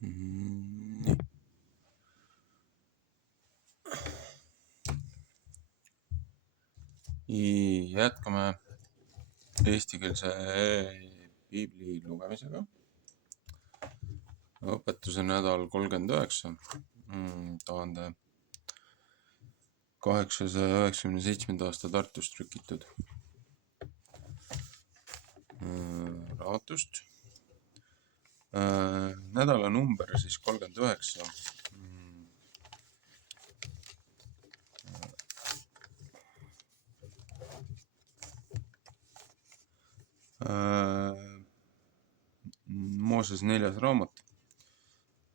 Nii. Jätkame eestikeelse piibli lugemisega. Õpetuse nädal 39, 1897. aasta Tartus trükitud raamatust. Nädala number siis 39. Mooses 4. raamat,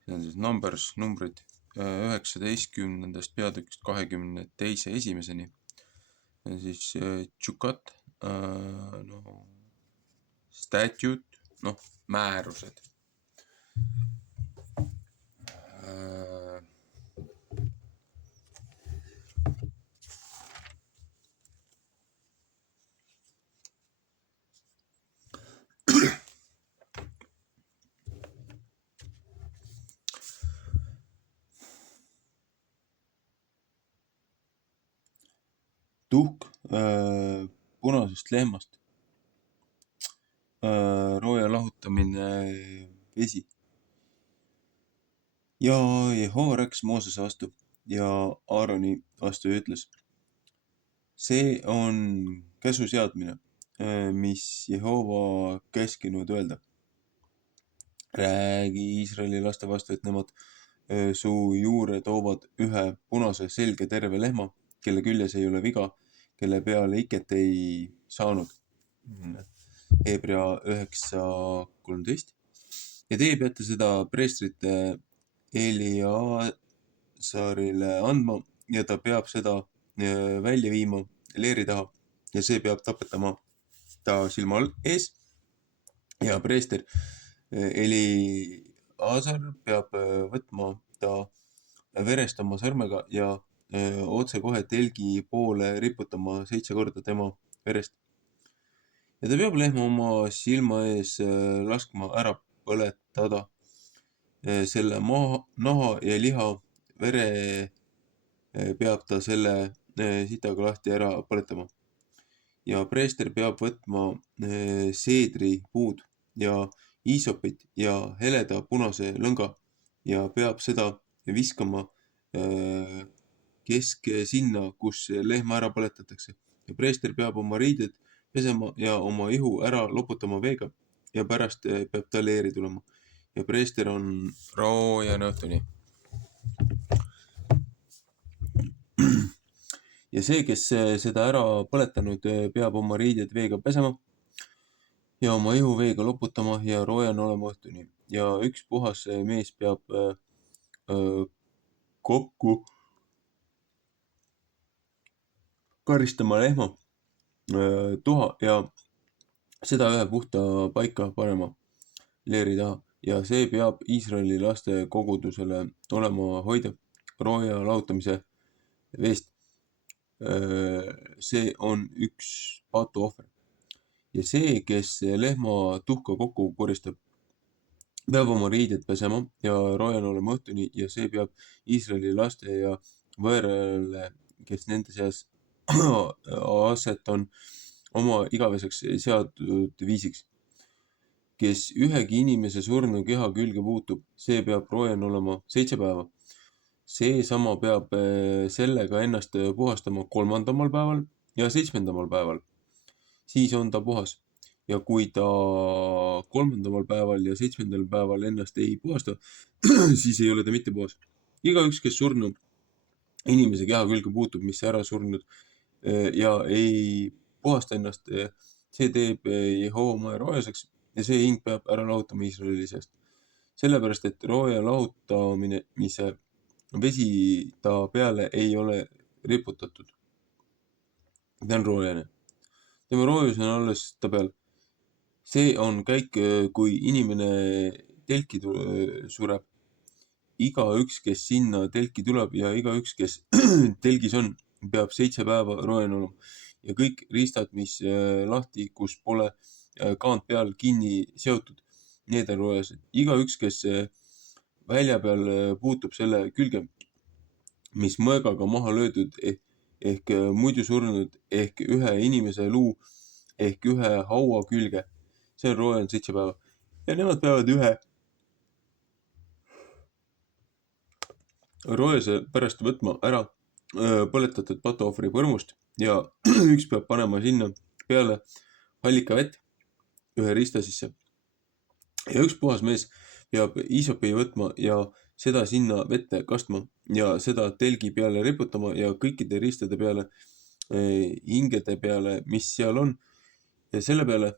see on siis numbrid 19. peatükist 22. esimeseni. Ja siis tšukat, statute, määrused. Tuhk punasest lehmast, rooja lahutamine, vesi. Ja Jehova rääkis Moosese vastu ja Aaroni vastu ja ütles: see on käsu seadmine, mis Jehova käskinud öelda. Räägi Iisraeli laste vastu, et nemad su juurde toovad ühe punase selge terve lehma, kelle küljes ei ole viga, kelle peale iket ei saanud. Hebra 9:13. Ja teie peate seda preestrite Eliaasarile andma ja ta peab seda välja viima leeri taha ja see peab tapetama ta silma ees. Ja preester Eliaasar peab võtma ta verest oma sõrmega ja otsekohe telgi poole riputama 7 korda tema verest. Ja ta peab lehma oma silma ees laskma ära põletada selle naha ja liha, vere peab ta selle sitaga lahti ära põletama. Ja preester peab võtma seedripuud ja iisopit ja heleda punase lõnga ja peab seda viskama keske sinna, kus lehma ära põletatakse. Ja preester peab oma riided pesema ja oma ihu ära loputama veega ja pärast peab ta leeri tulema. Ja preester on roojane õhtuni. Ja see, kes seda ära põletanud, peab oma riided veega pesema ja oma ihu veega loputama ja roojane olema õhtuni. Ja üks puhas mees peab kokku karistama lehma tuha ja seda ühe puhta paika panema leeri taha. Ja see peab Iisraeli laste kogudusele olema hoida rooja lahutamise veest. See on üks patuohver. Ja see, kes lehma tuhka kokku koristab, peab oma riided pesema ja roojane olema õhtuni ja see peab Iisraeli laste ja võõrale, kes nende seas aset on, oma igaveseks seatud viisiks. Kes ühegi inimese surnu keha külge puutub, see peab roojane olema 7 päeva. Seesama peab sellega ennast puhastama 3. päeval ja 7. päeval. Siis on ta puhas. Ja kui ta 3. päeval ja 7. päeval ennast ei puhasta, siis ei ole ta mitte puhas. Igaüks, kes surnud inimese keha külge puutub, mis ära surnud ja ei puhasta ennast, see teeb Jehova maja roojaseks ja see hing peab ära lahutama Iisraeli seast. Sellepärast, et rooja lahutamise vesi ta peale ei ole riputatud. Ta on roojane. Tema roojus on alles ta peal. See on käik, kui inimene telki sureb. Igaüks, kes sinna telki tuleb ja igaüks, kes telgis on, peab 7 päeva roojane olema. Ja kõik riistad, mis lahti, kus pole kaant peal kinni seotud, need on roojased. Igaüks, kes välja peal puutub selle külge, mis mõõgaga maha löödud ehk muidu surnud ehk ühe inimese luu ehk ühe haua külge. See on roojend 7 päeva. Ja nemad peavad ühe roojase pärast võtma ära põletatud patuohvri põrmust ja üks peab panema sinna peale allikavett ühe riista sisse. Ja üks puhas mees peab iisopi võtma ja seda sinna vette kastma ja seda telgi peale riputama ja kõikide riistade peale, hingede peale, mis seal on, ja selle peale,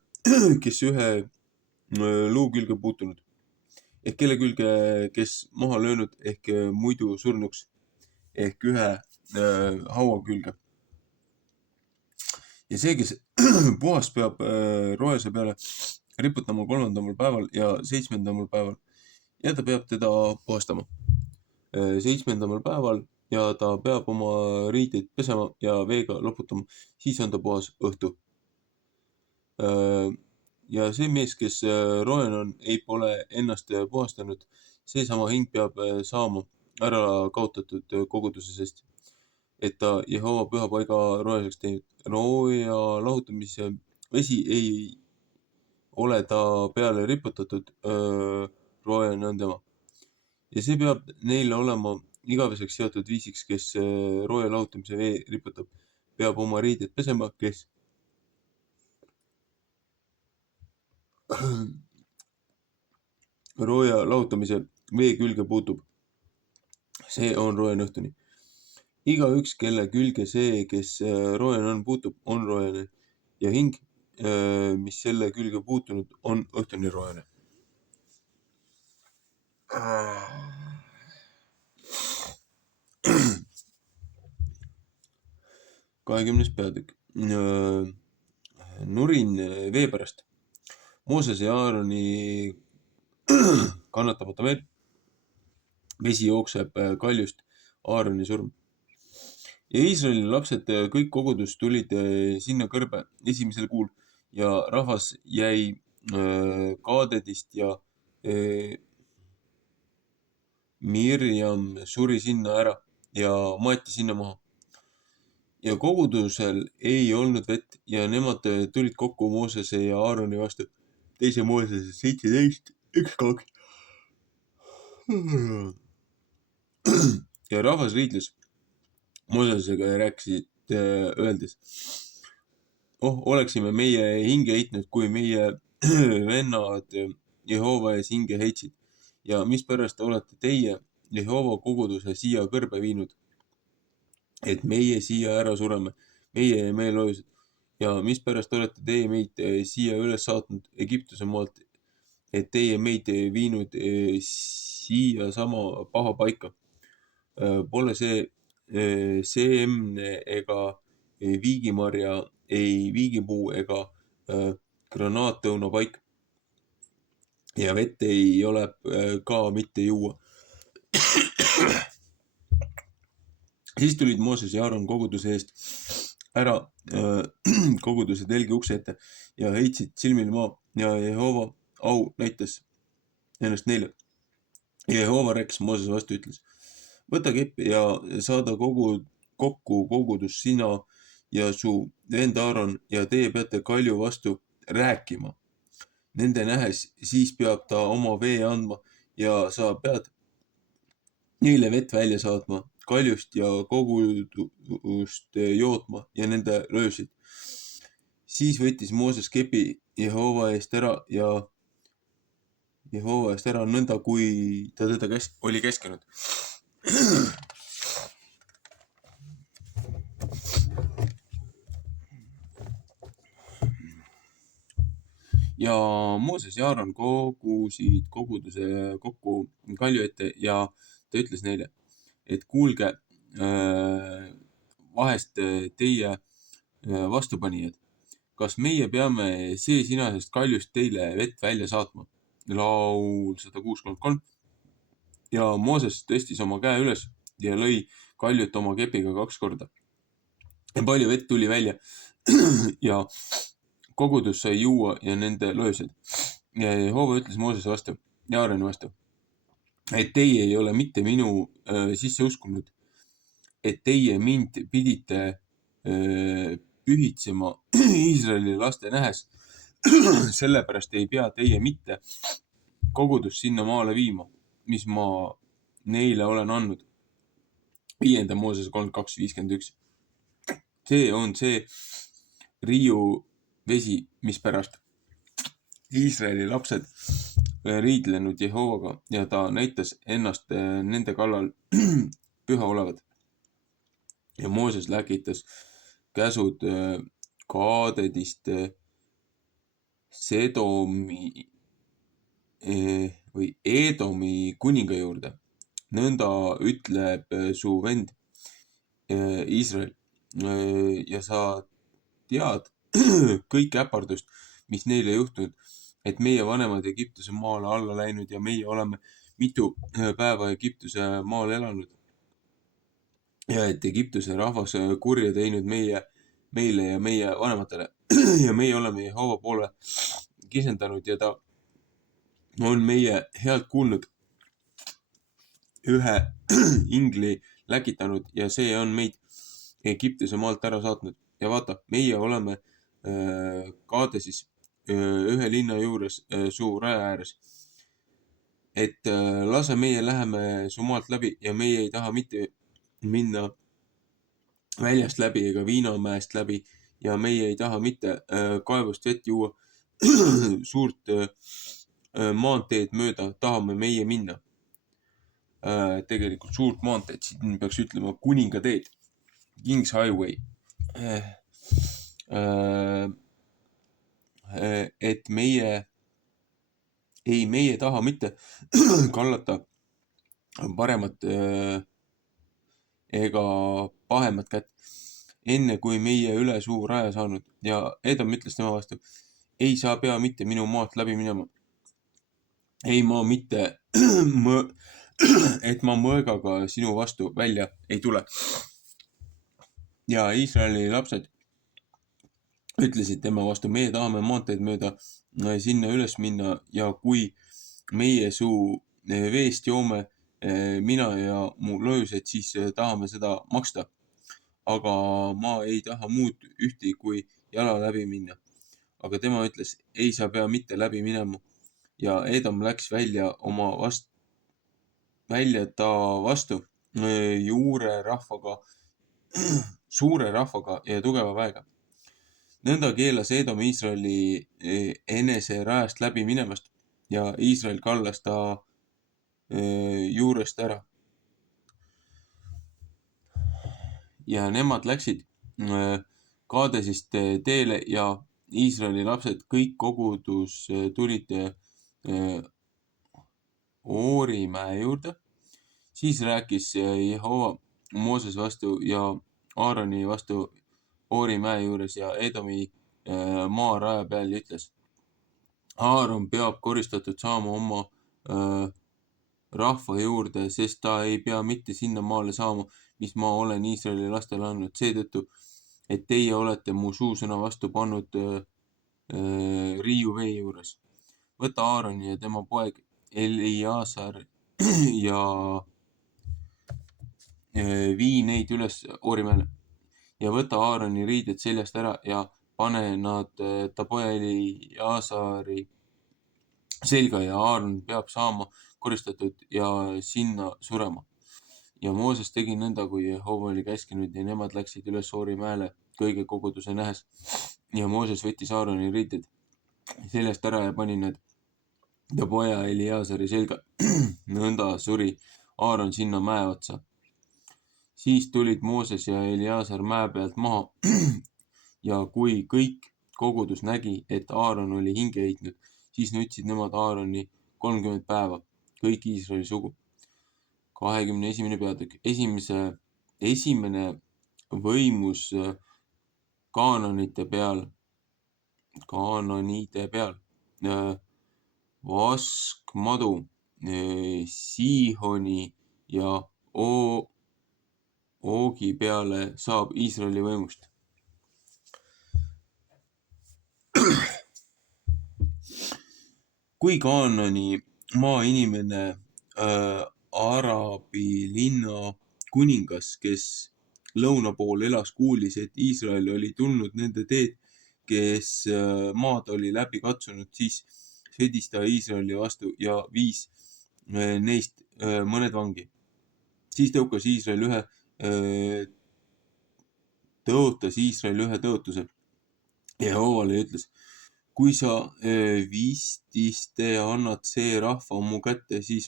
kes ühe luu külge puutunud. Ehk kelle külge, kes maha löönud ehk muidu surnuks ehk ühe haua külge. Ja see, kes puhas peab roojase peale riputama 3. päeval ja 7. päeval ja ta peab teda puhastama 7. päeval ja ta peab oma riideid pesema ja veega loputama, siis on ta puhas õhtu. Ja see mees, kes roojane on, ei pole ennast puhastanud, seesama hing peab saama ära kaotatud koguduse seest, et ta Jehova pühapaiga roojaseks teinud. Rooja lahutamise vesi ei ole ta peale riputatud, roojane on tema. Ja see peab neile olema igaveseks seotud viisiks, kes rooja lahutamise vee riputab, peab oma riided pesema, kes rooja lahutamise vee külge puutub. See on roojane õhtuni. Igaüks, kelle külge see, kes roojane on, puutub, on roojane ja hing, mis selle külge puutunud, on õhtuni roojane. 20. peatükk. Nurin vee pärast. Moosese ja Aaroni kannatamata veel. Vesi jookseb kaljust, Aaroni surm. Ja Iisraeli lapsed kõik kogudus tulid sinna kõrbe 1. kuul ja rahvas jäi Kaadedist ja Mirjam suri sinna ära ja maeti sinna maha. Ja kogudusel ei olnud vett ja nemad tulid kokku Moosese ja Aaroni vastu. 2. Moosese 17, 1-2. Ja rahvas riidles Moosesega ja rääkisid öeldes, oleksime meie hinge heitnud, kui meie vennad Jehova ees hinge heitsid. Ja mispärast olete teie Jehova koguduse siia kõrbe viinud, et meie siia ära sureme, meie ja meie loojused. Ja mispärast olete teie meid siia üles saatnud Egiptuse maalt, et teie meid viinud siia sama paha paika. Pole see seemne ega viigimarja, ei viigipuu ega granaattõuna paik. Ja vett ei ole ka mitte juua. Siis tulid Mooses ja Aaron koguduse eest ära koguduse telgi ukse ette ja heitsid silmil maa ja Jehova au näitas ennast neile. Ja Jehova rääkis Mooses vastu, ütles, võta kepp ja saada kokku kogudus, sina ja su vend Aaron ja teie peate kalju vastu rääkima. Nende nähes, siis peab ta oma vee andma ja sa pead neile vett välja saatma, kaljust ja kogudust jootma ja nende löösid. Siis võttis Mooses kepi Jehova eest ära nõnda, kui ta teda oli käskinud. Ja Mooses ja Aaron kogusid koguduse kokku kalju ette ja ta ütles neile, et kuulge vahest teie vastupanijad, kas meie peame seesinasest kaljust teile vett välja saatma? Laul 163. Ja Mooses tõstis oma käe üles ja lõi kaljut oma kepiga 2 korda. Ja palju vett tuli välja ja kogudus sai juua ja nende löösed. Ja Jehova ütles Moosese vastu ja Aaroni vastu. et teie ei ole mitte minu sisse uskunud, et teie mind pidite pühitsema Iisraeli laste nähes. Sellepärast ei pea teie mitte kogudust sinna maale viima, mis ma neile olen andnud. 5. Mooses 32:51. See on see riiu vesi, mispärast Iisraeli lapsed riidlenud Jehovaga ja ta näitas ennast nende kallal püha olevat. Ja Mooses läkitas käsud Kaadedist Sedomi või Edomi kuninga juurde. Nõnda ütleb su vend Iisrael ja sa tead kõik äpardust, mis neile juhtunud, et meie vanemad Egiptuse maale alla läinud ja meie oleme mitu päeva Egiptuse maal elanud. Ja et Egiptuse rahvas kurja teinud meile ja meie vanematele ja meie oleme Jehova poole kisendanud ja ta on meie head kuulnud, ühe ingli läkitanud ja see on meid Egiptuse maalt ära saatnud. Ja vaata, meie oleme Kaadesis ühe linna juures su raja ääres. Et lase meie läheme su maalt läbi ja meie ei taha mitte minna väljast läbi ega Viinamäest läbi ja meie ei taha mitte kaevust vett juua. Suurt maanteed mööda tahame meie minna. Tegelikult suurt maanteed, siin peaks ütlema kuningateed, King's Highway. Et meie taha mitte kallata paremat ega pahemat kätt, enne kui meie üle suu raja saanud. Ja Edom ütles tema vastu, ei saa pea mitte minu maalt läbi minema. Ei ma mitte, et ma mõõgaga sinu vastu välja ei tule. Ja Iisraeli lapsed ütlesid tema vastu, meie tahame maanteed mööda sinna üles minna ja kui meie su veest joome, mina ja mu lojused, siis tahame seda maksta. Aga ma ei taha muud ühti kui jala läbi minna. Aga tema ütles, ei sa pea mitte läbi minema. Ja Edom läks välja ta vastu suure rahvaga ja tugeva väega. Nõnda keelas Edom Iisraeli enese rajast läbi minemast ja Iisrael kallas ta juurest ära. Ja nemad läksid Kaadesist teele ja Iisraeli lapsed kõik kogudus tulid Oorimäe juurde. Siis rääkis Jehova Mooses vastu ja Aaroni vastu Oorimäe juures ja Edomi maa raja peal ja ütles, Aaron peab koristatud saama oma rahva juurde, sest ta ei pea mitte sinna maale saama, mis ma olen Iisraeli lastele andnud, seetõttu, et teie olete mu suusõna vastu pannud riiu vee juures. Võta Aaroni ja tema poeg Eliasar ja vii neid üles Oorimäele ja võta Aaroni riided seljast ära ja pane nad ta poja Eliasari selga ja Aaron peab saama koristatud ja sinna surema. Ja Mooses tegi nõnda, kui Jehova oli käskinud ja nemad läksid üles Oorimäele kõige koguduse nähes. Ja Mooses võttis Aaroni riided seljast ära ja pani need ta poja Eliasari selga. Nõnda suri Aaron sinna mäe otsa. Siis tulid Mooses ja Eliasar mäe pealt maha ja kui kõik kogudus nägi, et Aaron oli hinge heitnud, siis nutsid nemad Aaroni 30 päeva, kõik Iisraeli sugu. 21. peatükk. Esimene võimus Kaananite peal, vaskmadu Siihoni ja Oogi peale saab Iisraeli võimust. Kui Kaanani maa inimene Arabi linna kuningas, kes lõuna pool elas, kuulis, et Iisrael oli tulnud nende teed, kes maad oli läbi katsunud, siis sõdis ta Iisraeli vastu ja viis neist mõned vangi. Siis tõotas Iisrael ühe tõotuse Jehoovale ja ütles, kui sa vististe annad see rahva mu kätte, siis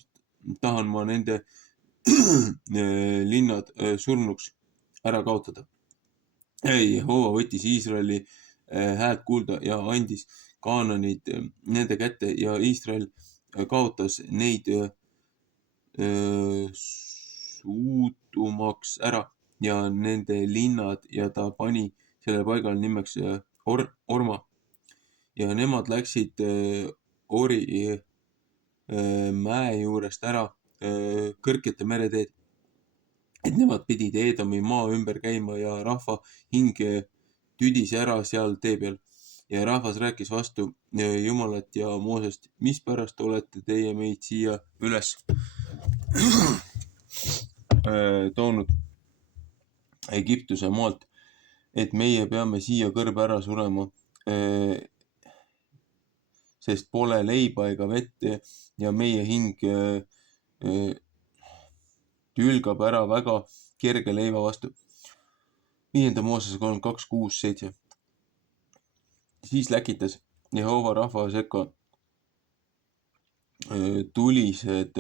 tahan ma nende linnad surnuks ära kaotada. Jehoova võttis Iisraeli häält kuulda ja andis Kaananid nende kätte ja Iisrael kaotas neid suutumaks ära ja nende linnad ja ta pani selle paigale nimeks Orma. Ja nemad läksid Ori mäe juurest ära kõrgete mereteed, et nemad pidid Eedomi maa ümber käima ja rahva hing tüdis ära seal tee peal. Ja rahvas rääkis vastu Jumalat ja Moosest, mispärast olete teie meid siia üles toonud Egiptuse maalt, et meie peame siia kõrbe ära surema, sest pole leiba ega vett ja meie hing tülgab ära väga kerge leiva vastu. 5. Moosese 32:6-7. Siis läkitas Jehova rahva sekka tulised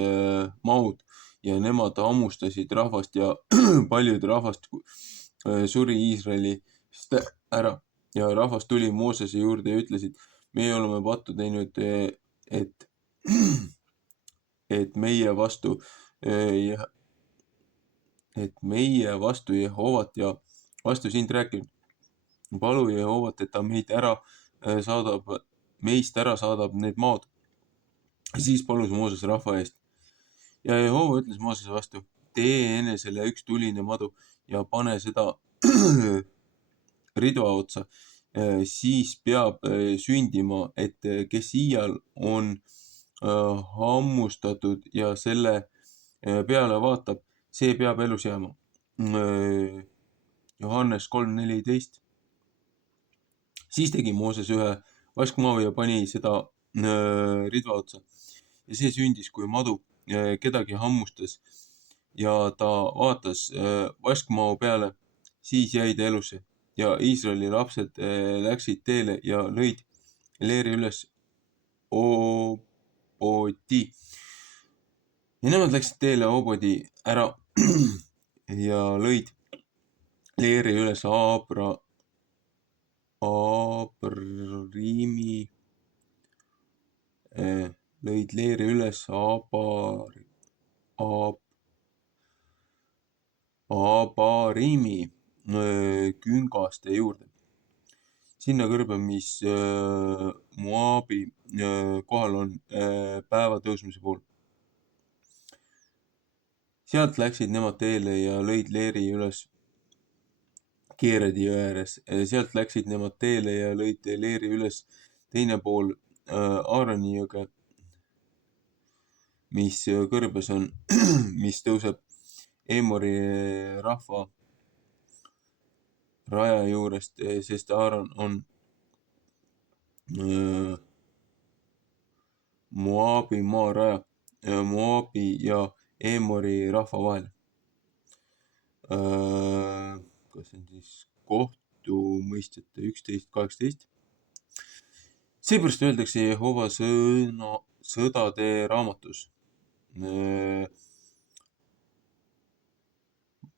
maud ja nemad hammustasid rahvast ja paljud rahvast suri Iisraelist ära. Ja rahvas tuli Moosese juurde ja ütlesid, meie oleme pattu teinud, et meie vastu Jehovat ja vastu sind rääkinud. Palu Jehovat, et ta meist ära saadab need maad. Siis palus Mooses rahva eest. Ja Jehova ütles Moosese vastu, tee enesele üks tuline madu ja pane seda ridva otsa. Siis peab sündima, et kes iial on hammustatud ja selle peale vaatab, see peab elus jääma. Johannes 3:14. Siis tegi Mooses ühe vaskmao ja pani seda ridva otsa. Ja see sündis, kui madu kedagi hammustas ja ta vaatas vaskmao peale, siis jäi ta elusse. Ja Iisraeli lapsed läksid teele ja lõid leeri üles Oboti. Ja nemad läksid teele Obodi ära ja lõid leeri üles Abarimi küngaste juurde. Sinna kõrbe, mis Moabi kohal on päeva tõusmise pool. Sealt läksid nemad teele ja lõid leeri üles Keeredi jõe ääres. Sealt läksid nemad teele ja lõid leeri üles teine pool Aaroni jõge, mis kõrbes on, mis tõuseb Emori rahva raja juurest, sest Aaron on Moabi maaraja, Moabi ja Emori rahva vahel. Kas on siis kohtumõistjate 11:18. Seepärast öeldakse Jehova sõdade raamatus.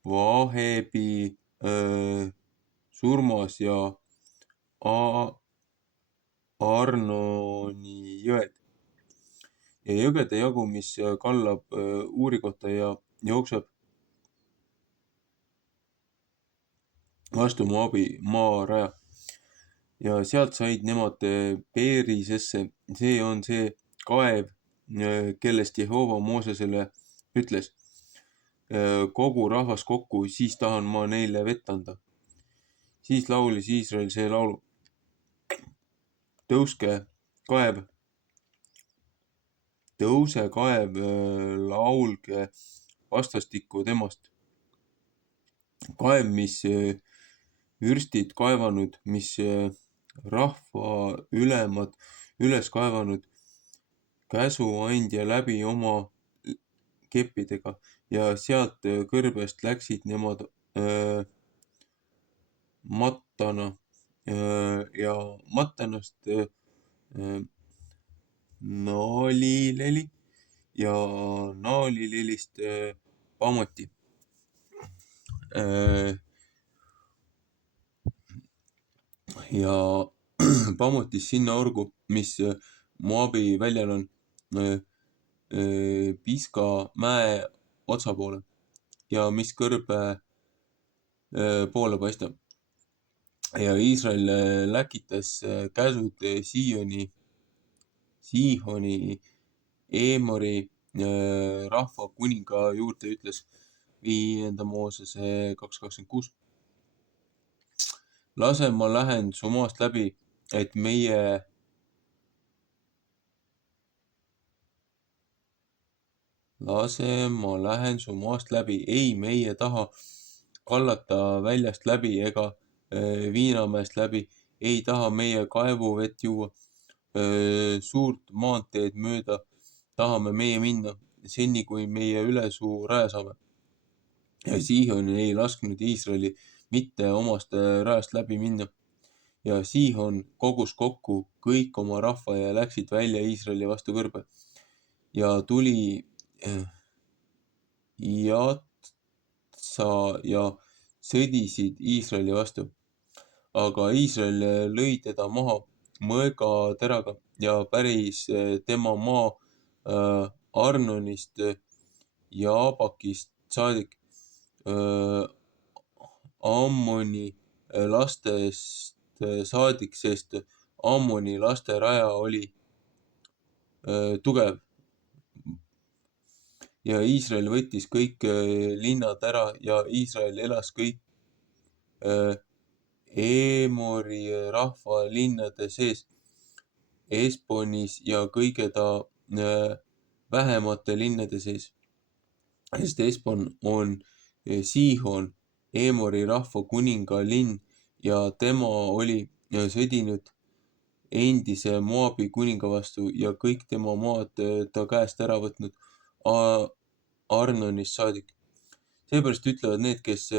Vahebi surmas ja Arnoni jõed ja jõgede jagu, mis kallab Uuri kohta ja jookseb vastu Moabi maaraja. Ja sealt said nemad Peerisesse, see on see kaev, kellest Jehova Moosesele ütles, kogu rahvas kokku, siis tahan ma neile vett anda. Siis laulis Iisrael see laulu. Tõuske, kaev, tõuse kaev, laulge vastastikku temast. Kaev, mis vürstid kaevanud, mis rahva ülemad üles kaevanud, käsuandja läbi oma keppidega ja sealt kõrbest läksid nemad Mattana ja Mattanast Naalileli ja Naalilelist Pamoti. Ja Pamotis sinna orgu, mis Moabi väljal on, Piska mäe otsa poole ja mis kõrbe poole paistab. Ja Iisrael läkitas käsud Siihoni Eemori rahva kuninga juurde, ütles 5. Moosese 2.26. Lase ma lähen su maast läbi, et ei meie taha kallata väljast läbi ega Viinamäest läbi, ei taha meie kaevuvett juua. Suurt maanteed mööda tahame meie minna, seni kui meie ülesuu raja saame. Ja Siihon ei lasknud Iisraeli mitte omast rajast läbi minna. Ja Siihon kogus kokku kõik oma rahva ja läksid välja Iisraeli vastu kõrbe. Ja tuli Jatsa ja sõdisid Iisraeli vastu. Aga Iisrael lõi teda maha mõõgateraga ja päris tema maa Arnonist ja Abakist saadik Ammoni lastest saadik, sest Ammoni laste raja oli tugev. Ja Iisrael võttis kõik linnad ära ja Iisrael elas kõik Eemori rahva linnade sees Esponis ja kõige ta vähemate linnade sees. Sest Espon on Siihon, Eemori rahva kuninga linn ja tema oli sõdinud endise Moabi kuninga vastu ja kõik tema maad ta käest ära võtnud Arnonist saadik. Seepärast ütlevad need, kes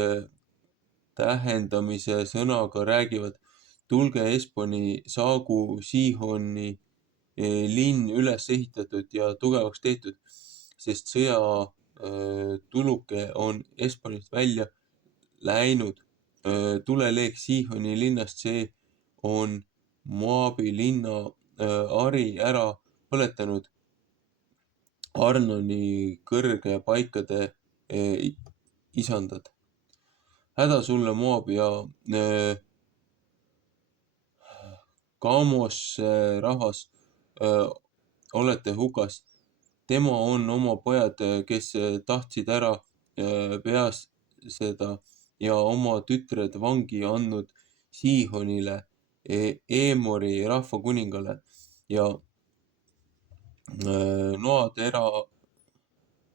tähendamise sõnaga räägivad, tulge Esponi saagu Siihoni linn üles ehitatud ja tugevaks tehtud, sest sõjatuluke on Esponist välja läinud. Tuleleek Siihoni linnast, see on Moabi linna Ari ära põletanud, Arnoni kõrge paikade isandad. Häda sulle, Moab ja Kamos rahvas, olete hukas. Tema on oma pojad, kes tahtsid ära peaseda ja oma tütred vangi andnud Siihonile, Eemori rahva kuningale ja noatera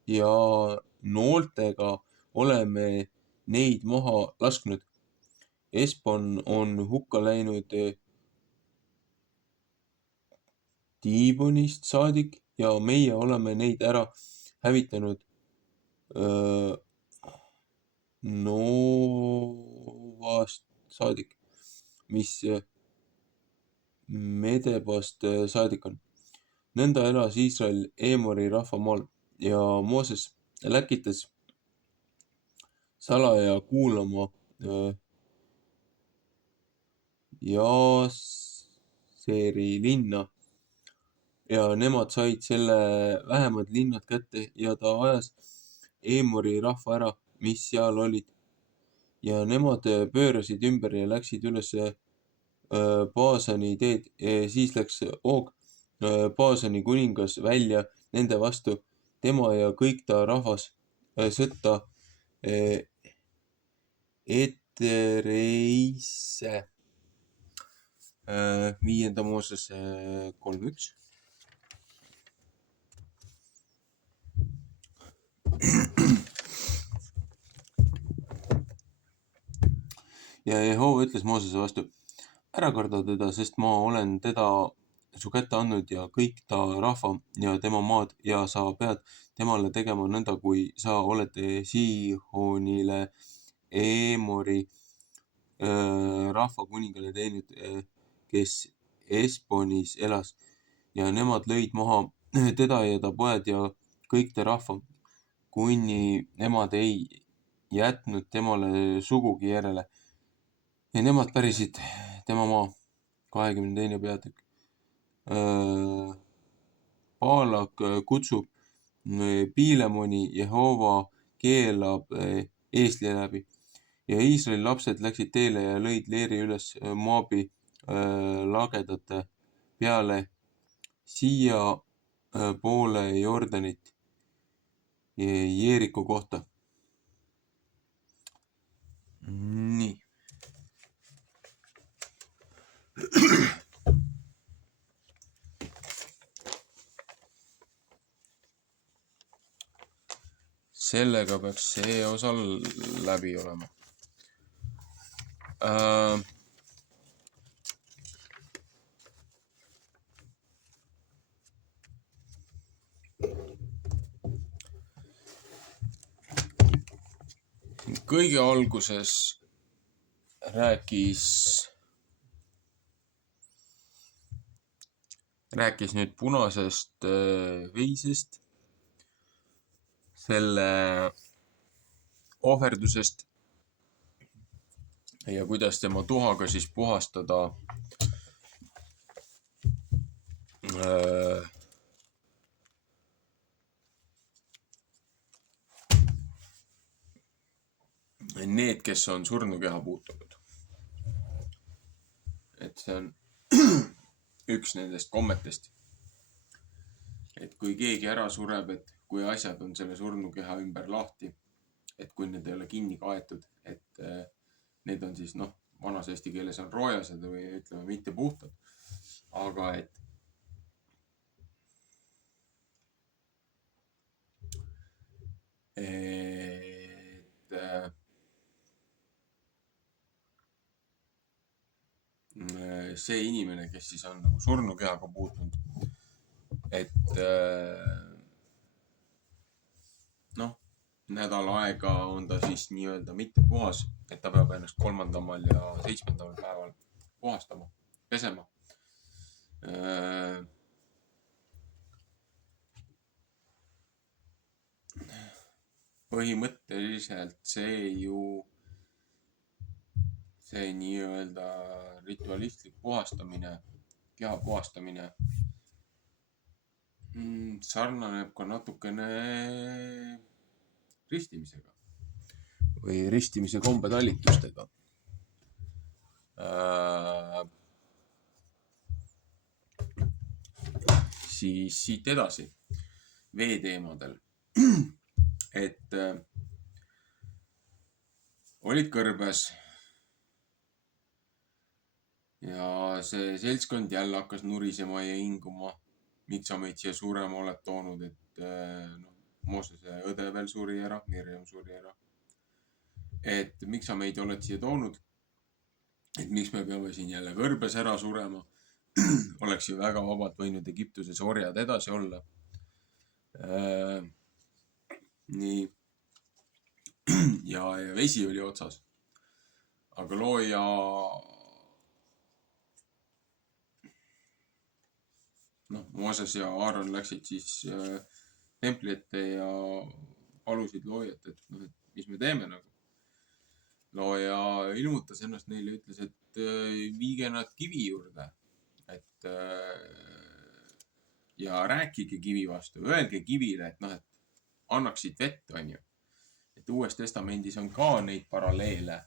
ja nooltega oleme neid maha lasknud. Espon on hukka läinud Diibonist saadik ja meie oleme neid ära hävitanud Novast saadik, mis Medebast saadik on. Nõnda elas Iisrael Eemori rahva maal ja Mooses läkitas salaja kuulama Jaaseri linna ja nemad said selle vähemad linnad kätte ja ta ajas Eemori rahva ära, mis seal olid. Ja nemad pöörasid ümber ja läksid üles Baasani teed. Siis läks Oog, Baasani kuningas, välja nende vastu, tema ja kõik ta rahvas sõtta Etereisse. 5. Moosese 3.1. ja Jehova ütles Moosese vastu, ära karda teda, sest ma olen teda su kätte andnud ja kõik ta rahva ja tema maad ja sa pead temale tegema nõnda, kui sa oled Sihonile Eemori rahva kuningale teinud, kes Esponis elas ja nemad lõid maha teda ja ta pojad ja kõik ta rahva, kuni nemad ei jätnud temale sugugi järele. Ja nemad pärisid tema maa. 22. peatükk. Paalak kutsub Piilemoni, Jehova keelab eesli läbi. Ja Iisraeli lapsed läksid teele ja lõid leeri üles Moabi lagedate peale siia poole Jordanit Jeeriku kohta. Nii. Sellega peaks see osa läbi olema. Kõige alguses rääkis nüüd punasest veisest, selle ohverdusest ja kuidas tema tuhaga siis puhastada need, kes on surnukeha puutunud. Et see on üks nendest kommetest. Et kui keegi ära sureb, et kui asjad on selle surnukeha ümber lahti, et kui need ei ole kinni kaetud, et need on siis, vanas eesti keeles on roojased või ütleme mitte puhtad, aga et see inimene, kes siis on nagu surnukehaga puutunud, et nädal aega on ta siis nii-öelda mitte puhas, et ta peab ennast 3. ja 7. päeval puhastama, pesema. Põhimõtteliselt see nii-öelda ritualistlik puhastamine, keha puhastamine sarnaneb ka natukene ristimisega või ristimise kombetalitustega. Siis siit edasi veeteemadel, et olid kõrbes ja see seltskond jälle hakkas nurisema ja hinguma, miks sa meid siia surema oled toonud, et Moosese õde veel suri ära, Mirjam suri ära. Et miks sa meid oled siia toonud, et miks me peame siin jälle kõrbes ära surema. Oleks ju väga vabalt võinud Egiptuses orjad edasi olla. Nii. Ja vesi oli otsas. Aga looja Mooses ja Aaron läksid siis templi ette ja palusid loojat, et mis me teeme nagu. Looja ilmutas ennast neile, ütles, et viige nad kivi juurde, et ja rääkige kivi vastu, öelge kivile, et annaksid vett, on ju. Et Uues Testamendis on ka neid paralleele,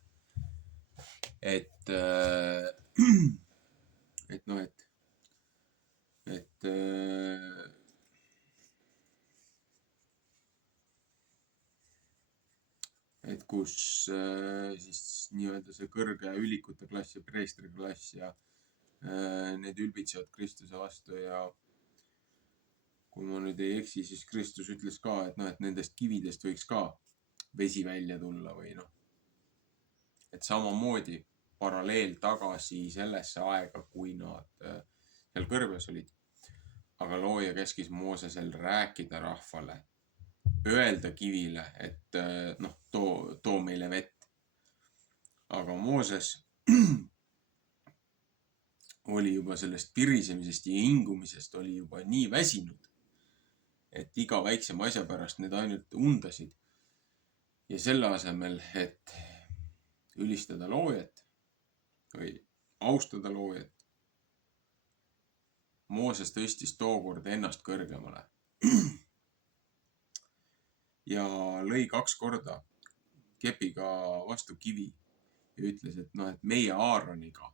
et kus siis nii-öelda see kõrge ülikute klass ja preestri klass ja need ülbitsevad Kristuse vastu ja kui ma nüüd ei eksi, siis Kristus ütles ka, et nendest kividest võiks ka vesi välja tulla või et samamoodi paralleel tagasi sellesse aega, kui nad seal kõrbes olid. Aga looja käskis Moosesel rääkida rahvale, öelda kivile, et too meile vett. Aga Mooses oli juba sellest pirisemisest ja hingumisest oli juba nii väsinud, et iga väiksema asja pärast need ainult undasid. Ja selle asemel, et ülistada loojat või austada loojat, Mooses tõstis tookord ennast kõrgemale ja lõi 2 korda kepiga vastu kivi ja ütles, et et meie Aaroniga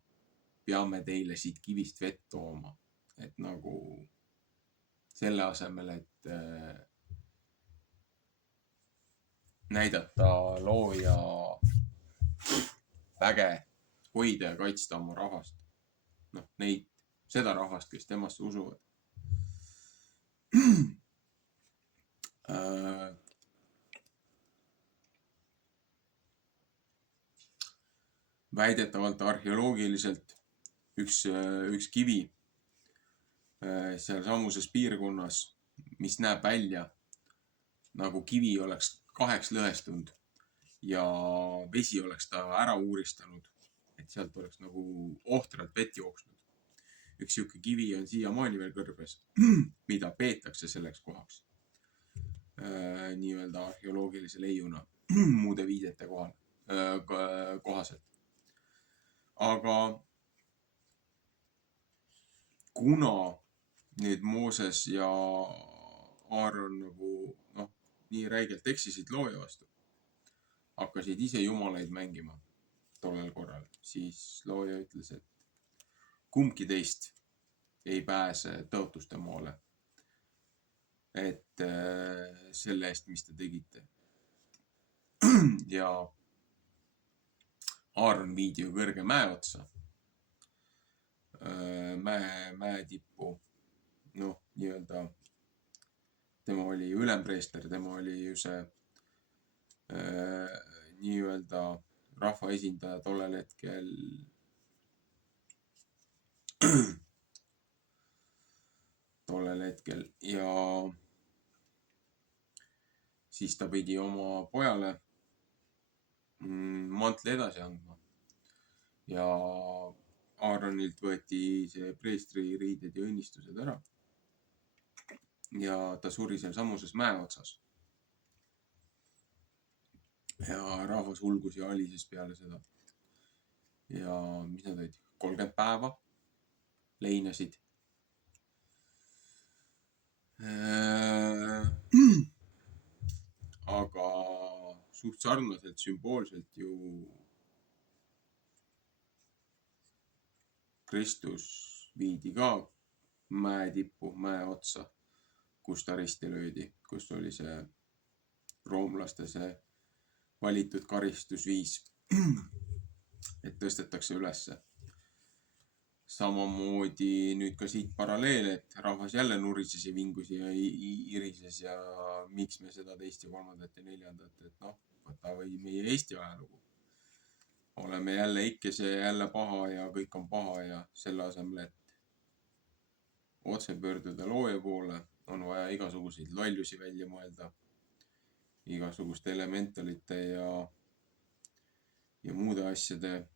peame teile siit kivist vett tooma. Et nagu selle asemel, et näidata looja väge, hoida ja kaitsta oma rahvast. Seda rahvast, kes temasse usuvad. Väidetavalt arheoloogiliselt üks kivi seal samuses piirkonnas, mis näeb välja nagu kivi oleks 2 lõhestunud ja vesi oleks ta ära uuristanud, et sealt oleks nagu ohtralt vett jooksnud. Üks siuke kivi on siiamaani veel kõrbes, mida peetakse selleks kohaks. Nii-öelda arheoloogilise leiuna muude viidete kohaselt. Aga kuna nüüd Mooses ja Aaron nagu nii räigelt eksisid looja vastu, hakkasid ise jumalaid mängima tollel korral, siis looja ütles, et kumbki teist ei pääse tõotuste maale. Et selle eest, mis te tegite. Ja Aaron viidi ju kõrge mäe otsa. Mäe tippu, nii-öelda tema oli ülempreester, tema oli ju see nii-öelda rahva esindaja tollel hetkel ja siis ta pidi oma pojale mantli edasi andma ja Aaronilt võeti see preestri riided ja õnnistused ära ja ta suri seal samuses mäe otsas. Ja rahvas hulgus ja alises peale seda. Ja mis nad olid? 30 päeva leinasid. Aga suht sarnaselt sümboolselt ju Kristus viidi ka mäe tippu, mäe otsa, kus ta risti löödi, kus oli see roomlaste see valitud karistusviis, et tõstetakse ülesse. Samamoodi nüüd ka siit paralleel, et rahvas jälle nurises ja vingus ja irises ja miks me seda 2. ja 3. ja 4. et võta või meie Eesti ajalugu. Oleme jälle ikkese ja jälle paha ja kõik on paha ja selle asemel, et otse pöörduda looja poole, on vaja igasuguseid lollusi välja mõelda, igasuguste elementalite ja muude asjade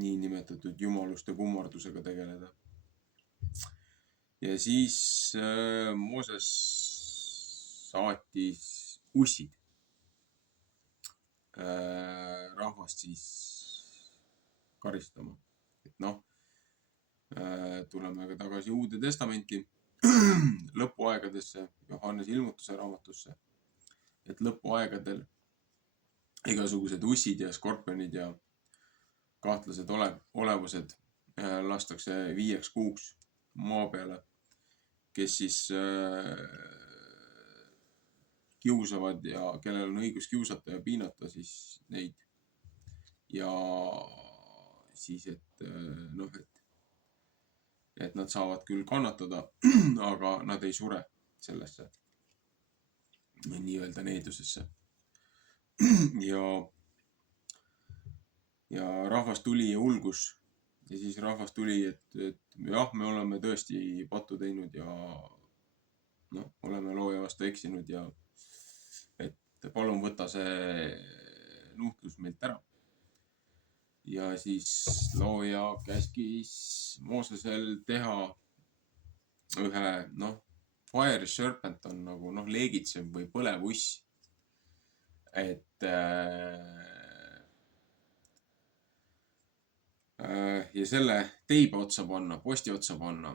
niinimetatud jumaluste kummardusega tegeleda. Ja siis Mooses saatis ussid rahvast siis karistama. Et tuleme ka tagasi Uude Testamenti lõpuaegadesse, Johannese ilmutuse raamatusse. Et lõpuaegadel igasugused ussid ja skorpionid ja kahtlased olevused lastakse 5 kuuks maa peale, kes siis kiusavad ja kellel on õigus kiusata ja piinata siis neid. Ja siis, et nad saavad küll kannatada, aga nad ei sure sellesse nii-öelda needusesse. Ja ja rahvas tuli ja ulgus. Ja siis rahvas tuli, et jah, me oleme tõesti pattu teinud ja oleme looja vastu eksinud ja et palun võta see nuhtlus meilt ära. Ja siis looja käskis Moosesel teha ühe, fire serpent on nagu leegitsev või põlev uss. Et ja selle teiba otsa panna, posti otsa panna.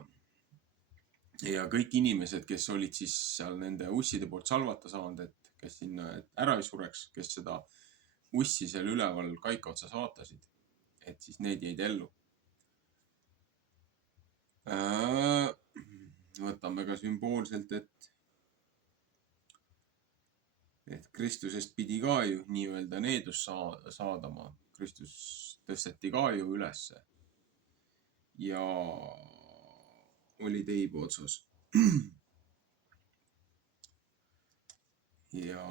Ja kõik inimesed, kes olid siis seal nende usside poolt salvata saanud, et kes sinna ära ei sureks, kes seda ussi seal üleval kaika otsas vaatasid, et siis need jäid ellu. Võtame ka sümboolselt, et Kristusest pidi ka ju nii-öelda needus saadama. Kristus tõsteti ka ju ülesse ja oli teiba otsas. Ja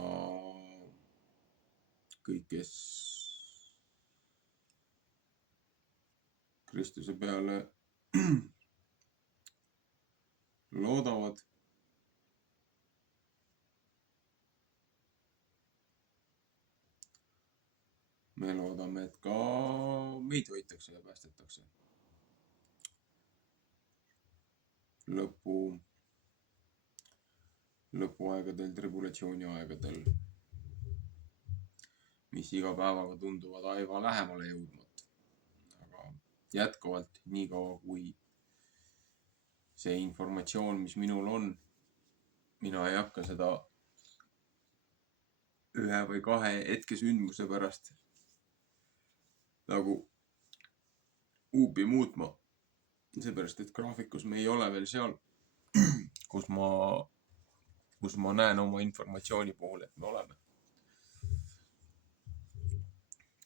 kõik, kes Kristuse peale loodavad, me loodame, et ka meid hoitakse ja päästetakse lõpuaegadel, tribulatsiooni aegadel, mis iga päevaga tunduvad aiva lähemale jõudmat. Aga jätkuvalt nii kaua, kui see informatsioon, mis minul on, mina ei hakka seda ühe või kahe hetkesündmuse pärast nagu uupi muutma. Seepärast, et graafikus me ei ole veel seal, kus ma näen oma informatsiooni puhul, et me oleme.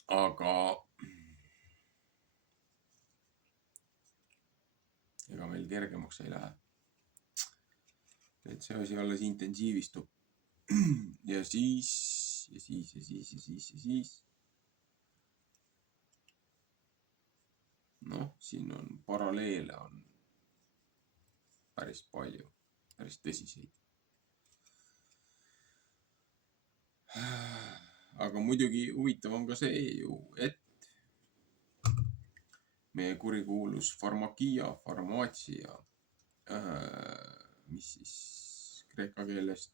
Aga ega meil kergemaks ei lähe. Et see asi alles intensiivistub. Ja siis. Siin on paralleele on päris palju, päris tõsiseid. Aga muidugi huvitav on ka see ju, et meie kurikuulus farmaatsia, mis siis kreeka keelest,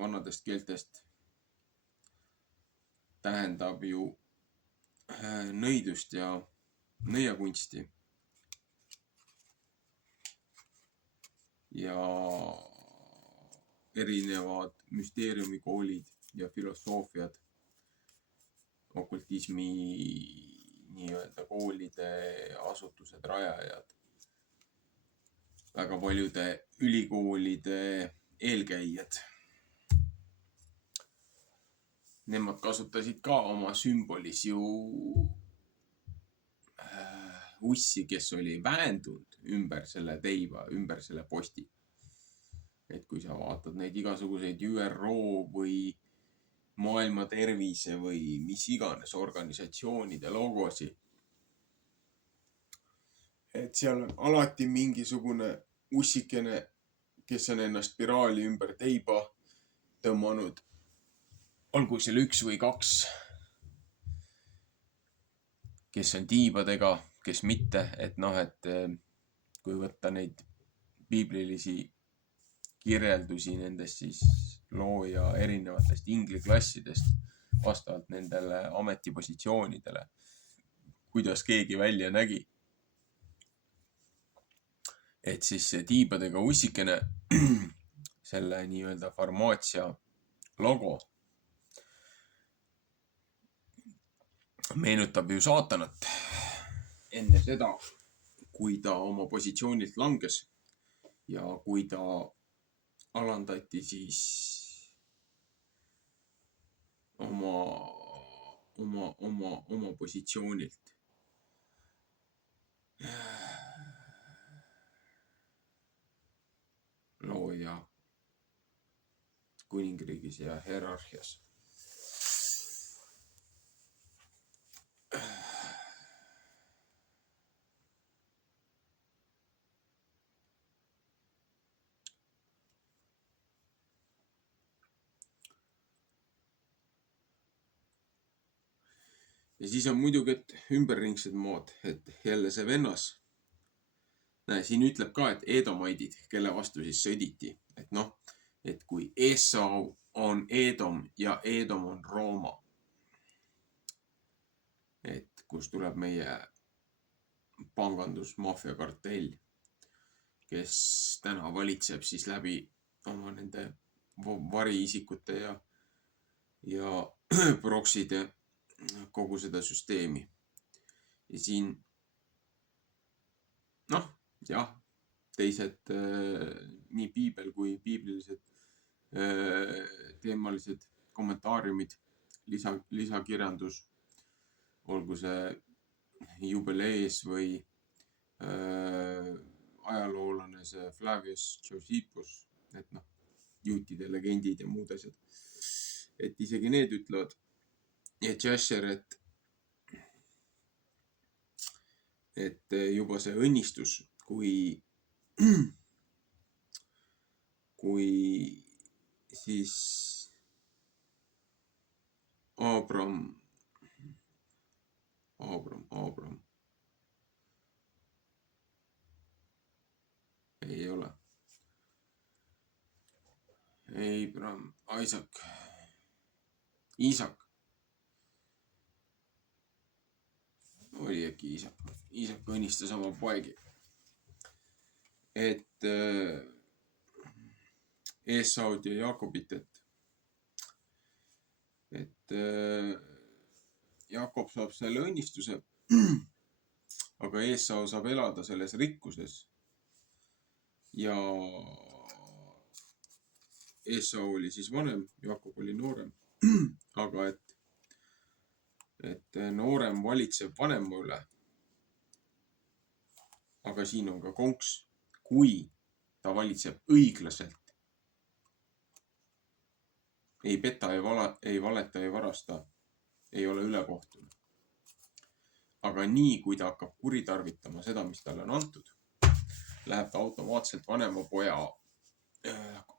vanadest keeltest tähendab ju nõidust ja nõiakunsti. Ja erinevad müsteeriumikoolid ja filosoofiad, okultismi nii-öelda koolide, asutused, rajajad, väga paljude ülikoolide eelkäijad. Nemad kasutasid ka oma sümbolis ju ussi, kes oli väändunud ümber selle teiba, ümber selle posti. Et kui sa vaatad neid igasuguseid ÜRO või maailma tervise või mis iganes organisatsioonide logosi, et seal on alati mingisugune ussikene, kes on ennast spiraali ümber teiba tõmmanud. Olgu seal 1 või 2, kes on tiibadega, kes mitte, et kui võtta neid piiblilisi kirjeldusi nendest siis looja erinevatest ingliklassidest vastavalt nendele ametipositsioonidele, kuidas keegi välja nägi. Et siis see tiibadega ussikene, selle nii-öelda farmaatsia logo, meenutab ju saatanat enne seda, kui ta oma positsioonilt langes ja kui ta alandati siis oma positsioonilt. Looja kuningriigis ja hierarhias. Ja siis on muidugi, et ümberringsed mood, et jälle see vennas. Näe, siin ütleb ka, et edomaidid, kelle vastu siis sõditi. Et noh, et kui Esau on Edom ja Edom on Rooma. Et kus tuleb meie pangandusmaffia kartell, kes täna valitseb siis läbi oma nende variisikute ja prokside kogu seda süsteemi. Ja siin, noh, jah, teised nii piibel kui piiblilised teemalised kommentaariumid, lisakirjandus, olgu see Jubilees või ajaloolane see Flavius Josephus, et noh, juutide legendid ja muud asjad. Et isegi need ütlevad, ja Jasher, et juba see õnnistus, kui siis Abram ei ole. Abram, Iisak. Oli äkki Iisak. Iisak õnnistas oma poegi. Et Esaud ja Jaakobit, et Jakob saab selle õnnistuse, aga Esau saab elada selles rikkuses. Ja Esau oli siis vanem, Jakob oli noorem, aga et noorem valitseb vanema üle. Aga siin on ka konks, kui ta valitseb õiglaselt. Ei peta, ei valeta, ei varasta, ei ole ülekohtune. Aga nii, kui ta hakkab kuritarvitama seda, mis talle on antud, läheb ta automaatselt vanema poja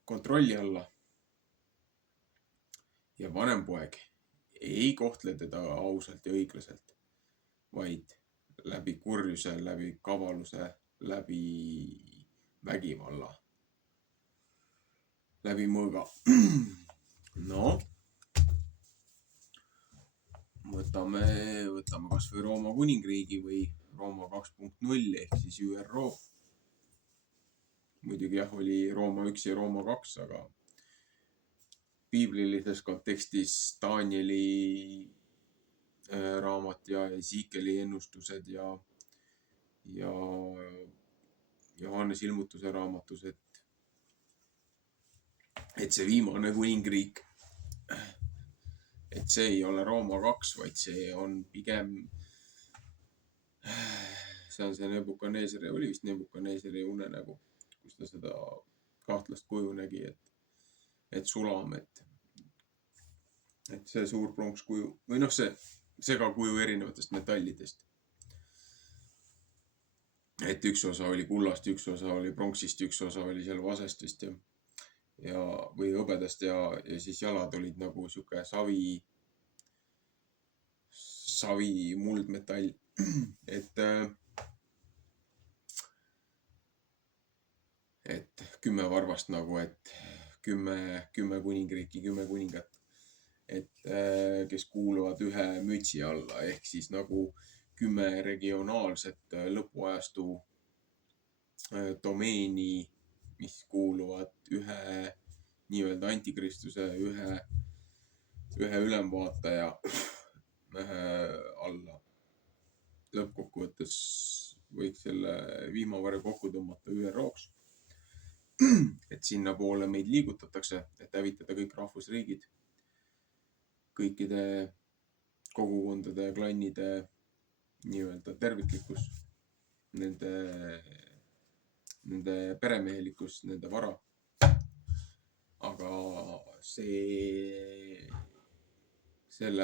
kontrolli alla. Ja vanem poeg ei kohtle teda ausalt ja õiglaselt, vaid läbi kurjuse, läbi kavaluse, läbi vägivalla, läbi mõõga. No, võtame kas või Rooma kuningriigi või Rooma 2.0 ehk siis ÜRO. Muidugi jah, oli Rooma 1 ja Rooma 2, aga piiblilises kontekstis Danieli raamat ja Ezekieli ennustused ja Johannese ilmutuse raamatus, et see viimane kuningriik, et see ei ole Rooma 2, vaid see on pigem, see on see Nebukaneeseri, oli vist Nebukaneeseri unenägu, kus ta seda kahtlast kuju nägi, et sulam, et see suur pronkskuju või noh, see segakuju erinevatest metallidest. Et üks osa oli kullast, üks osa oli pronksist, üks osa oli seal vasest vist või hõbedast ja siis jalad olid nagu sihuke savi muldmetall. Et 10 varvast nagu, et 10 kuningriiki, 10 kuningat, et kes kuuluvad ühe mütsi alla, ehk siis nagu 10 regionaalset lõpuajastu domeeni, mis kuuluvad ühe nii-öelda antikristuse, ühe ülemvaataja alla. Lõppkokkuvõttes võiks selle vihmavarju kokku tõmmata ÜRO-ks. Et sinna poole meid liigutatakse, et hävitada kõik rahvusriigid, kõikide kogukondade ja klannide nii-öelda terviklikkus, nende peremehelikkus, nende vara. Aga selle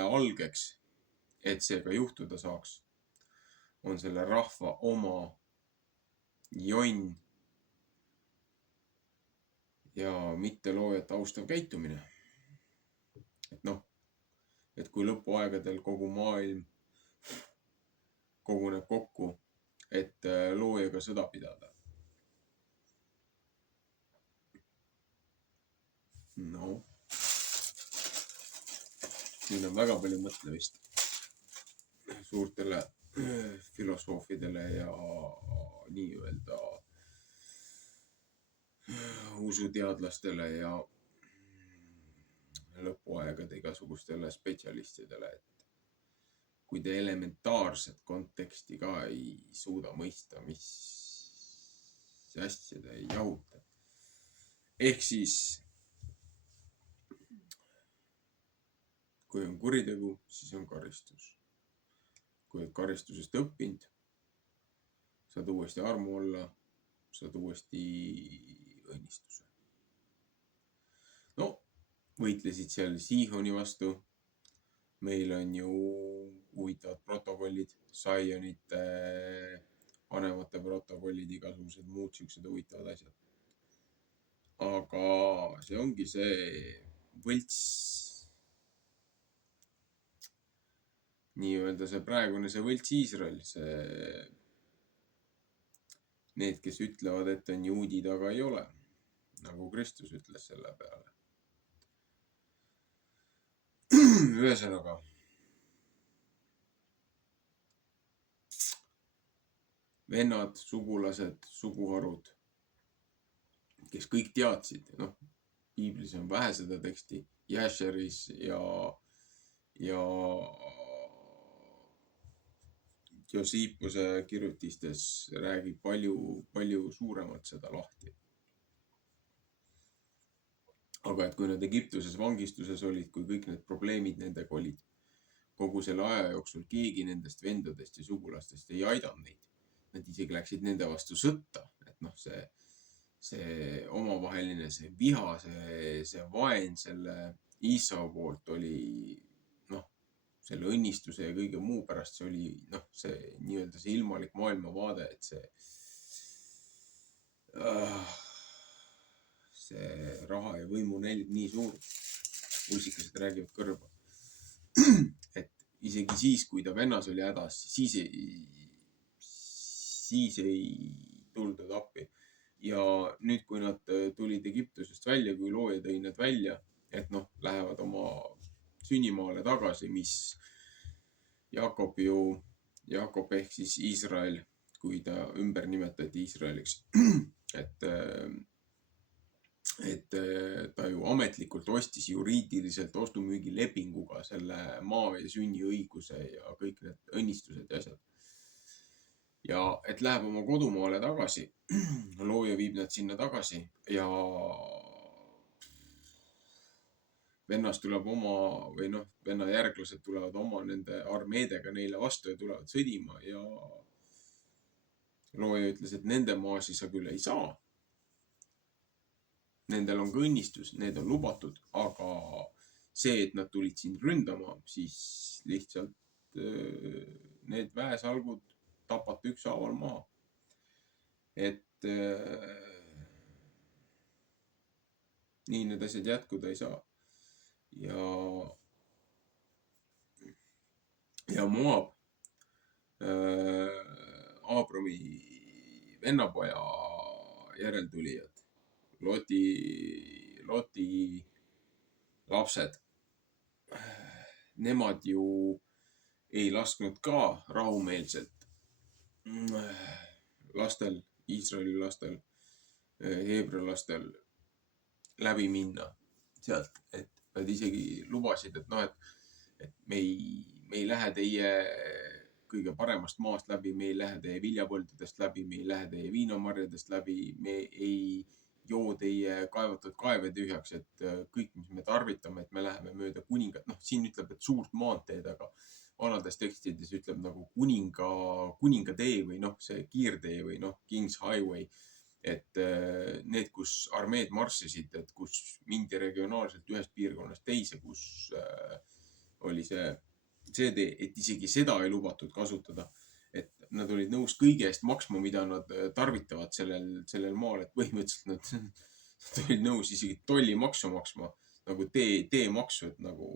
algeks, et see ka juhtuda saaks, on selle rahva oma jonn ja mitte loojat austav käitumine. Et noh, et kui lõpuaegadel kogu maailm koguneb kokku, et loojaga sõda pidada. No, siin on väga palju mõtlemist suurtele filosoofidele ja nii-öelda usuteadlastele ja lõpuaegade igasugustele spetsialistidele, et kui te elementaarset konteksti ka ei suuda mõista, mis asja te jahuta. Ehk siis, kui on kuritegu, siis on karistus. Kui oled karistusest õppinud, saad uuesti armu olla, saad uuesti õnnistuse. No, võitlesid seal Sihoni vastu. Meil on ju huvitavad protokollid, Zionite vanemate protokollid, igasugused muud siuksed huvitavad asjad. Aga see ongi see võlts, nii-öelda see praegune see võlts Iisrael, need, kes ütlevad, et on juudid, aga ei ole, nagu Kristus ütles selle peale. Ühesõnaga, vennad, sugulased, suguharud, kes kõik teadsid, noh, piiblis on vähe seda teksti, Jasheris ja Josipuse kirjutistes räägib palju suuremalt seda lahti. Aga et kui nad Egiptuses vangistuses olid, kui kõik need probleemid nendega olid, kogu selle aja jooksul keegi nendest vendadest ja sugulastest ei aidanud neid. Nad isegi läksid nende vastu sõtta, et noh, see omavaheline, see viha, see vaen selle Iisau poolt oli, noh, selle õnnistuse ja kõige muu pärast see oli, noh, see nii-öelda see ilmalik maailmavaade, et see raha ja võimu nälg nii suur, muusikased räägivad kõrva, et isegi siis, kui ta vennas oli hädas, siis ei tuldud appi. Ja nüüd, kui nad tulid Egiptusest välja, kui looja tõi nad välja, et noh, lähevad oma sünnimaale tagasi, mis Jakob ehk siis Iisrael, kui ta ümber nimetati Iisraeliks, et ta ju ametlikult ostis juriidiliselt ostumüügilepinguga selle maa ja sünniõiguse ja kõik need õnnistused ja asjad. Ja et läheb oma kodumaale tagasi, looja viib nad sinna tagasi ja vennas tuleb venna järglased tulevad oma nende armeedega neile vastu ja tulevad sõdima ja looja ütles, et nende maasi sa küll ei saa. Nendel on ka õnnistus, need on lubatud, aga see, et nad tulid sind ründama, siis lihtsalt need väesalgud tapate ükshaaval maha. Et nii need asjad jätkuda ei saa. Ja Moab, Aabrami vennapoja järeltulijad, Loti lapsed, nemad ju ei lasknud ka rahumeelselt lastel, Iisraeli lastel, Heebra lastel läbi minna sealt, et nad isegi lubasid, et noh, et me ei lähe teie kõige paremast maast läbi, me ei lähe teie viljapõldudest läbi, me ei lähe teie viinamarjadest läbi, me ei joo teie kaevatud kaeve tühjaks, et kõik, mis me tarvitame, et me läheme mööda kuningat. Noh, siin ütleb, et suurt maanteed, aga vanades tekstides ütleb nagu kuninga tee või noh, see kiirtee või noh, King's Highway. Et need, kus armeed marssisid, et kus mindi regionaalselt ühest piirkonnast teise, kus oli see tee, et isegi seda ei lubatud kasutada. Et nad olid nõus kõige eest maksma, mida nad tarvitavad sellel maal, et põhimõtteliselt nad olid nõus isegi tollimaksu maksma, nagu teemaksu, et nagu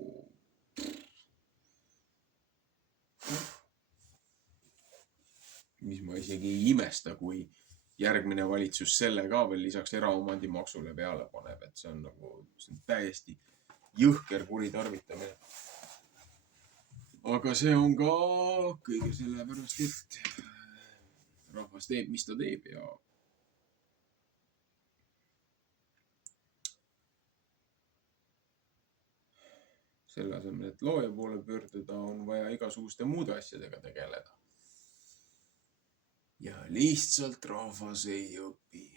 mis ma isegi ei imesta, kui järgmine valitsus selle ka veel lisaks eraomandimaksule peale paneb, et see on täiesti jõhker kuritarvitamine. Aga see on ka kõige sellepärast, et rahvas teeb, mis ta teeb ja selle asemel, et looja poole pöörduda, on vaja igasuguste muude asjadega tegeleda. Ja lihtsalt rahvas ei õpi.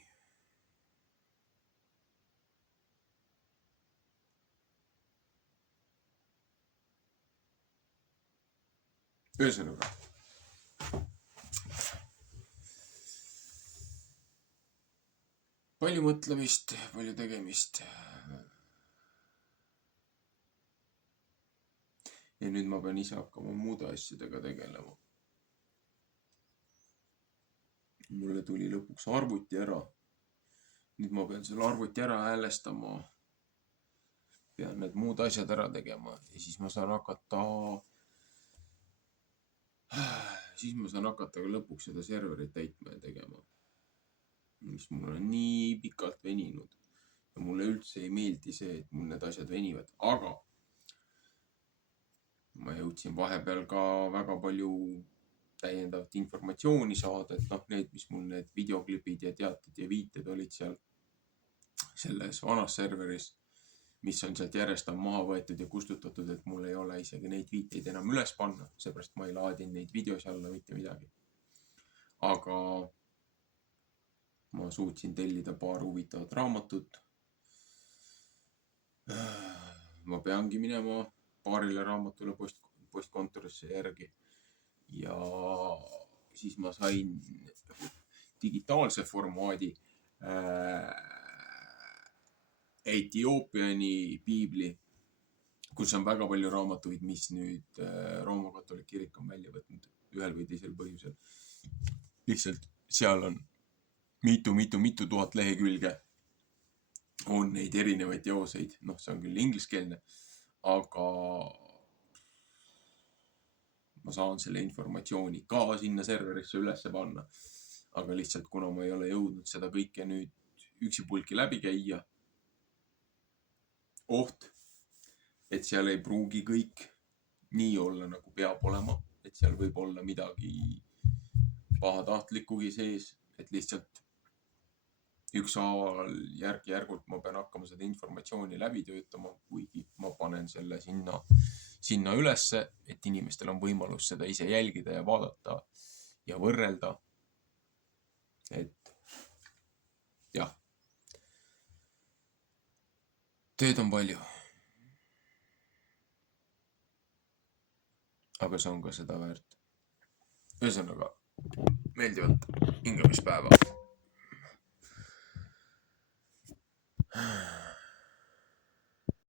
Ühesõnaga. Palju mõtlemist, palju tegemist. Ja nüüd ma pean ise hakkama muude asjadega tegelema. Mulle tuli lõpuks arvuti ära. Nüüd ma pean selle arvuti ära häälestama. Pean need muud asjad ära tegema ja siis ma saan hakata ka lõpuks seda serverit täitma ja tegema. Mis mul on nii pikalt veninud. Ja mulle üldse ei meeldi see, et mul need asjad venivad. Aga ma jõudsin vahepeal ka väga palju täiendavat informatsiooni saada, et need, mis mul need videoklipid ja teated ja viited olid seal selles vanas serveris, mis on sealt järjest maha võetud ja kustutatud, et mul ei ole isegi neid viiteid enam üles panna, seepärast ma ei laadin neid videosi alla mitte midagi. Aga ma suutsin tellida paar huvitavat raamatut. Ma peangi minema paarile raamatule postkontorisse järgi. Ja siis ma sain digitaalse formaadi Etioopiani piibli, kus on väga palju raamatuid, mis nüüd Rooma katolik kirik on välja võtnud ühel või teisel põhjusel. Lihtsalt seal on mitu tuhat lehekülge on neid erinevaid teoseid. See on küll ingliskeelne, aga ma saan selle informatsiooni ka sinna serverisse ülesse panna. Aga lihtsalt, kuna ma ei ole jõudnud seda kõike nüüd üksipulki läbi käia, et seal ei pruugi kõik nii olla, nagu peab olema, et seal võib olla midagi pahatahtlikugi sees, et lihtsalt ükshaaval järk-järgult ma pean hakkama seda informatsiooni läbi töötama, kuigi ma panen selle sinna ülesse, et inimestel on võimalus seda ise jälgida ja vaadata ja võrrelda. Et jah, tööd on palju. Aga see on ka seda väärt. Ühesõnaga, meeldivat hingamispäeva.